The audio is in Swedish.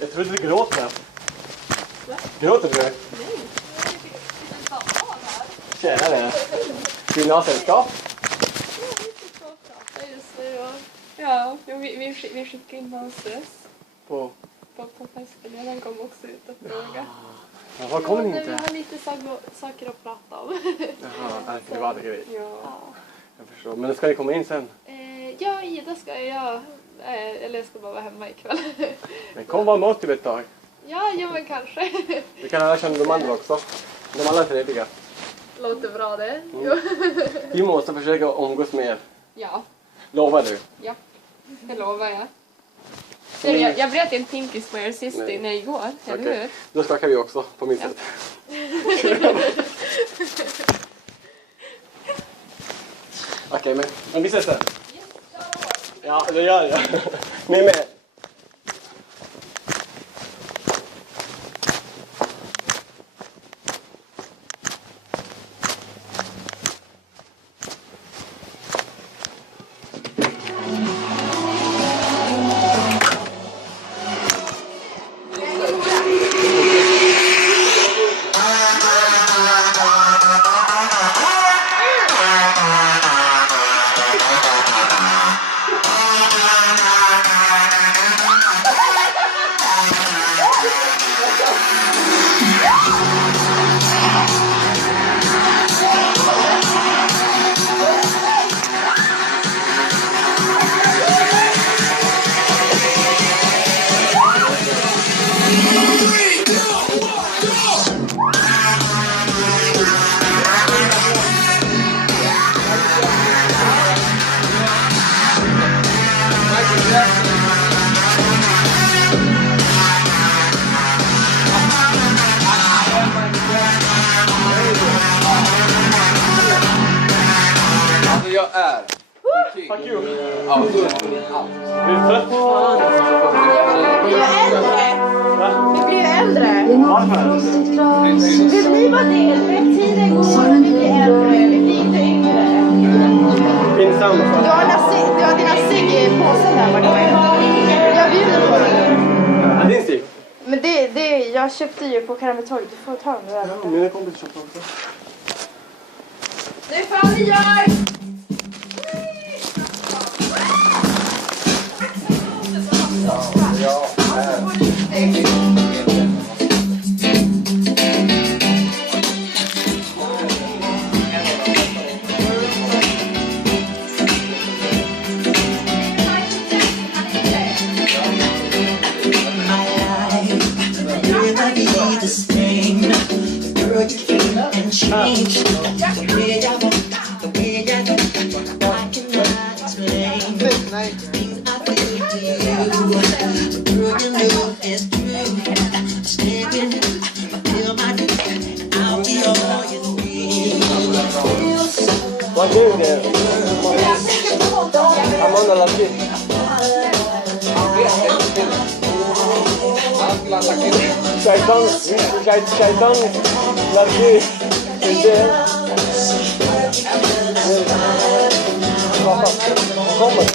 Jag trodde du gråter. Va? Gråter du? Nej, jag fick en samtal här. Tjenare. Vill ni ha sällskap? Ja, vi skickade in hans stress På festen. Han kom också ut och frågade. Ja, vad kommer ni Vi inte? har lite saker att prata om. Jaha, det var det grej. Ja. Jag förstår. Men ska ni komma in sen? Ja, Ida ska jag. Eller jag ska bara vara hemma ikväll. Men kom bara mot typ ett tag. Ja, men kanske. Vi kan alla känna de andra också. De alla är trevliga. Låter bra det. Mm. Vi måste försöka umgås mer. Ja. Lovar du? Ja, det lovar jag. Jag bröt en pinkis på er sist när igår, eller hur? Då skakar vi också på min sätt. Okej, men vi ses sen. Ja, det gör jag. Ni är med. Jag är. Fuck you. Ja, Du är trött? Vi blir ju äldre. Va? Vi blir ju äldre. Varför? Det blir bara det. Tiden går, vi blir äldre. Vi blir inte yngre. Pinsamt. Du har dina cigg i påsen där, var det med? Jag bjuder på det. Ja, din stig. Men jag köpte ju på Karametorg. Du får ta dem där. Ja, mina kompisar köpte också. Nu fan vi gör! Change the way I want, the way I do. I cannot explain the things I feel to you. Girl, you know it's true. Stay with me, feel my need. I'll be all you need. Vad du det? Amanda Latif. Shaitan Latif. Kommer.